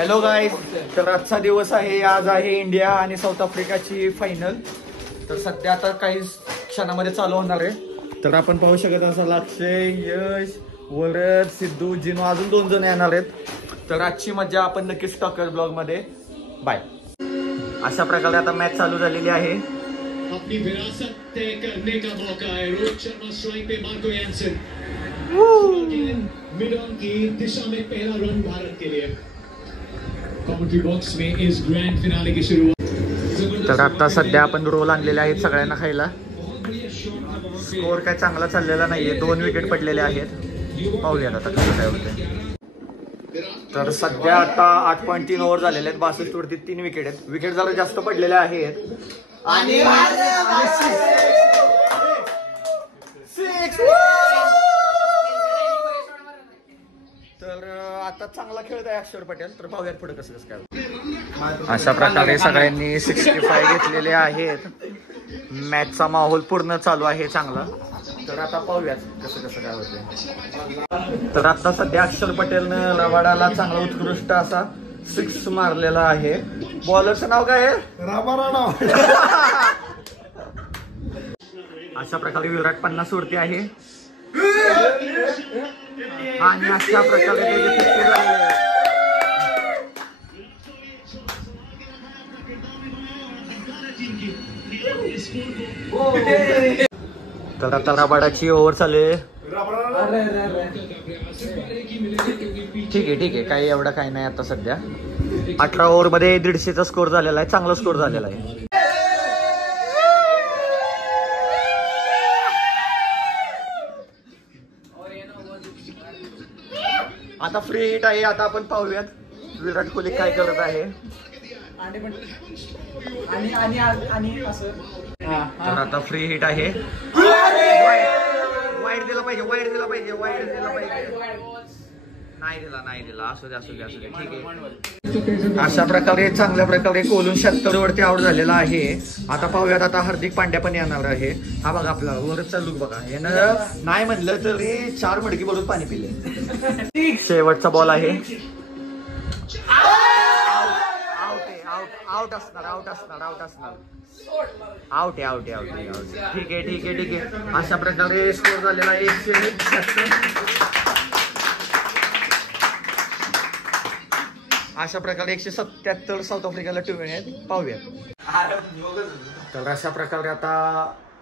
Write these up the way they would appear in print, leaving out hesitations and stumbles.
Hello guys, तर आजचा दिवस आहे. आज आहे इंडिया आणि साऊथ आफ्रिकाची फायनल. तर सध्या आता काही क्षणामध्ये चालू होणार आहे. तर आपण पाहू शकत असाल अक्षय, यश, वरद, सिद्धू, जिनो अजून 2 जण येणार आहेत. तर आजची मजा आपण नक्कीच टाकूया ब्लॉग मध्ये. बाय. अशा प्रकारे आता मॅच चालू झालेली आहे. अपनी विरासत तय करने का मौका है. Rohit Sharma strike pay, Marco Jansen mid on की दिशा में पहला रन भारत के लिए. कमेंट्री बॉक्स में इस ग्रैंड फिनाले की शुरुआत. तर आता सध्या आपण रोल आणलेले आहेत सगळ्यांना खायला. स्कोर काय चांगला चाललेला नाहीये, 2 विकेट पडलेले आहेत. पाहूयात आता कसं काय होतंय. तर सध्या आता 8.3 ओव्हर झालेले आहेत. 62 वरती 3 विकेट आहेत. विकेट जरा जास्त पडलेले आहेत. आणि तर आता चांगला खेळत आहे अक्षर पटेल. तर पाहूयात पुढे कसं कसं काय. अशा प्रकारे सगळ्यांनी 65 घेतलेले आहेत. मॅचचा माहोल पूर्ण चालू आहे चांगला. तर आता पाहूयात कसं कसं काय होतंय. तर आता सध्या अक्षर पटेलनं रबाडाला चांगला उत्कृष्ट असा 6 मारलेला आहे. बॉलरचं नाव काय आहे? रबाडा. अशा प्रकारे विराट 50 वरती आहे. आणि अशा प्रकारे तर आता रबाडाची ओव्हर चालू आहे. ठीक आहे काही एवढा काही नाही आता सध्या. 18 ओव्हर मध्ये 150चा स्कोर झालेला आहे. चांगला स्कोर झालेला आहे. आता फ्री हिट आहे. आता आपण पाहूयात विराट कोहली काय करत आहे. तर आता फ्री हिट आहे. वाईट दिला पाहिजे. नाही दिला. असू दे ठीक आहे. अशा प्रकारे चांगल्या प्रकारे कोहली 76 वरती आउट झालेला आहे. आता पाहूयात आता हार्दिक पांड्या पण येणार आहे. हा बघा आपला वरचा लुक बघा. यानं नाही म्हणलं तरी 4 मडकी भरून पाणी पिले. शेवटचा बॉल आहे. आउट ठीक आहे. अशा प्रकारे स्कोर झालेला आहे 176. अशा प्रकारे 177 साऊथ आफ्रिकाला टीम आहेत. पाहूयात. तर अशा प्रकारे आता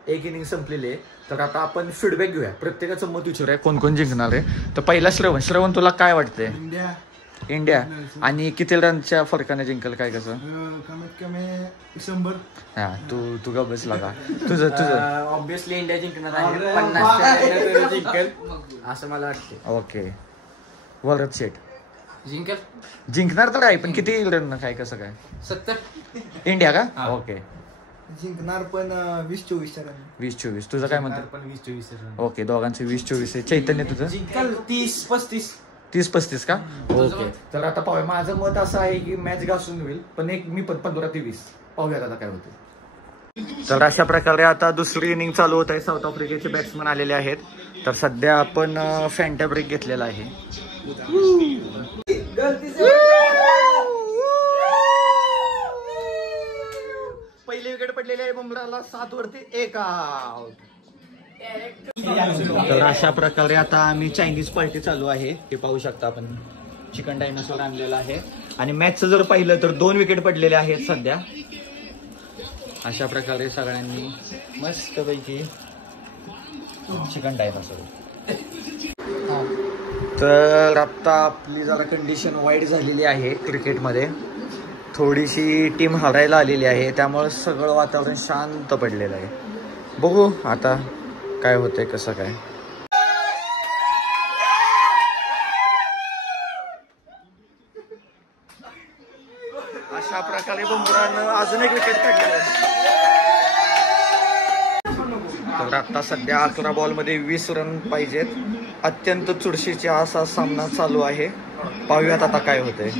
एक इनिंग संपलेली आहे. तर आता आपण फीडबॅक घेऊया. प्रत्येकाचं मत विचारूया कोण जिंकणार आहे. तर पहिला श्रवण तुला काय वाटतंय? इंडिया. आणि किती रनच्या फरकाने जिंकल काय कसं? कमीत कमी 100. हा तू गा बसला का? तुझं ऑब्विसली इंडिया जिंकणार आहे. 50 जिंकेल असं मला वाटतं. ओके. वरद शेट जिंकणार तर आहे पण किती रन काय कसं काय? 70 इंडिया का? ओके. जिंकणार पण 20-24 रन. 20-24. तुझं काय म्हणतं? पण 20-24 रन. ओके. दोघांचे 20-24 आहे. चैतन्य तुझं? जिंकल 30-35. 30-35 का? ओके. तर आता पाहूया. माझं मत असं आहे की मॅच घासून होईल पण मी 15-20. पाहूयात आता काय होतं. तर अशा प्रकारे आता दुसरी इनिंग चालू होत आहे. साऊथ आफ्रिकेचे बॅट्समन आलेले आहेत. तर सध्या आपण फॅन्टा ब्रेक घेतलेला आहे. पहिली विकेट पडलेली आहे बुमराला. 7 वरती 1 आउट. तर अशा प्रकारे आता आम्ही चायनीज पार्टी चालू आहे. हे पाहू शकता आपण. चिकन डायनासोर आणलेला आहे. आणि मॅचचं जर पाहिलं तर 2 विकेट पडलेले आहेत सध्या. अशा प्रकारे सगळ्यांनी मस्तपैकी चिकन डायनासोर. तर आता आपली जरा कंडिशन वाईट झालेली आहे क्रिकेटमध्ये. थोडीशी टीम हरायला आलेली आहे. त्यामुळे सगळं वातावरण शांत पडलेलं आहे. बघू आता काय होतंय कसं काय. अशा प्रकारे बुमरानं अजून एक विकेट काढलेलं आहे. तर आता सध्या 11 बॉलमध्ये 20 रन पाहिजेत. अत्यंत चुरशीचा असा सामना चालू आहे. पाहूयात आता काय होतंय.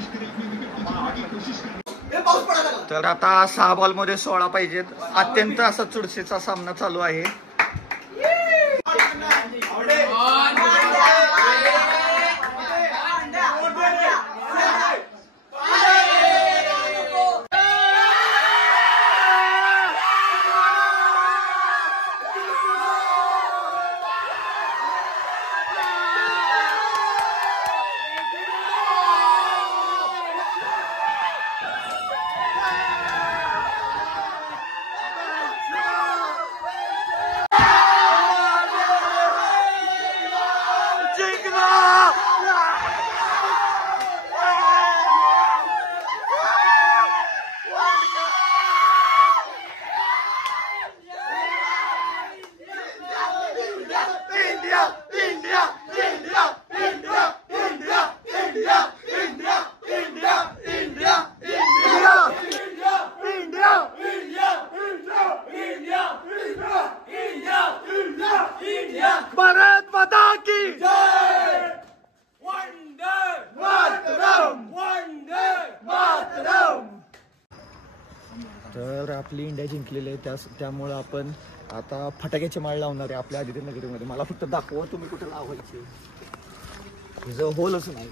तर आता 6 बॉलमध्ये 16 पाहिजेत. अत्यंत असा चुरशीचा सामना चालू आहे. तर आपली इंडिया जिंकलेली आहे त्यामुळं आपण आता फटाक्याची माळ लावणार आहे आपल्या आदित्यनगरीमध्ये. मला फक्त दाखवा तुम्ही कुठे लावायचे. तुझं होलच नाही.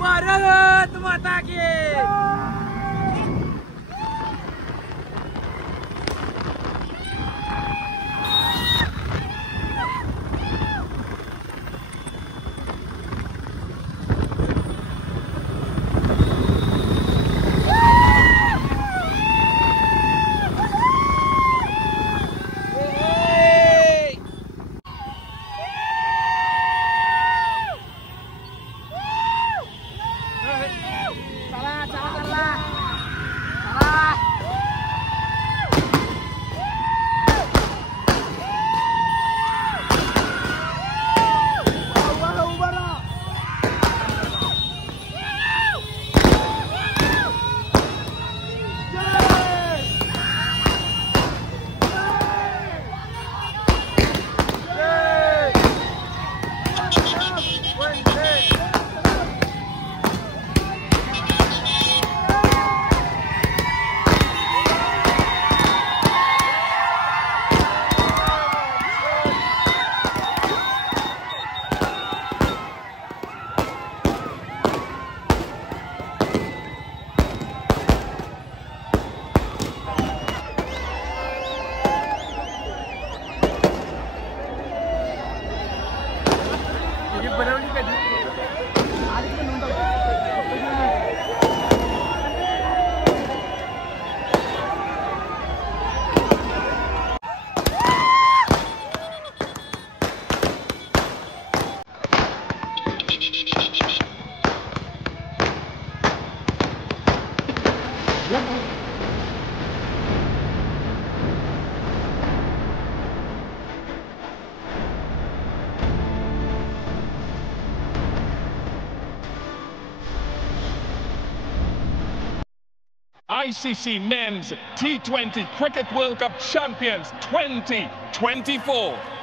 भारत माता की ICC Men's T20 Cricket World Cup Champions 2024.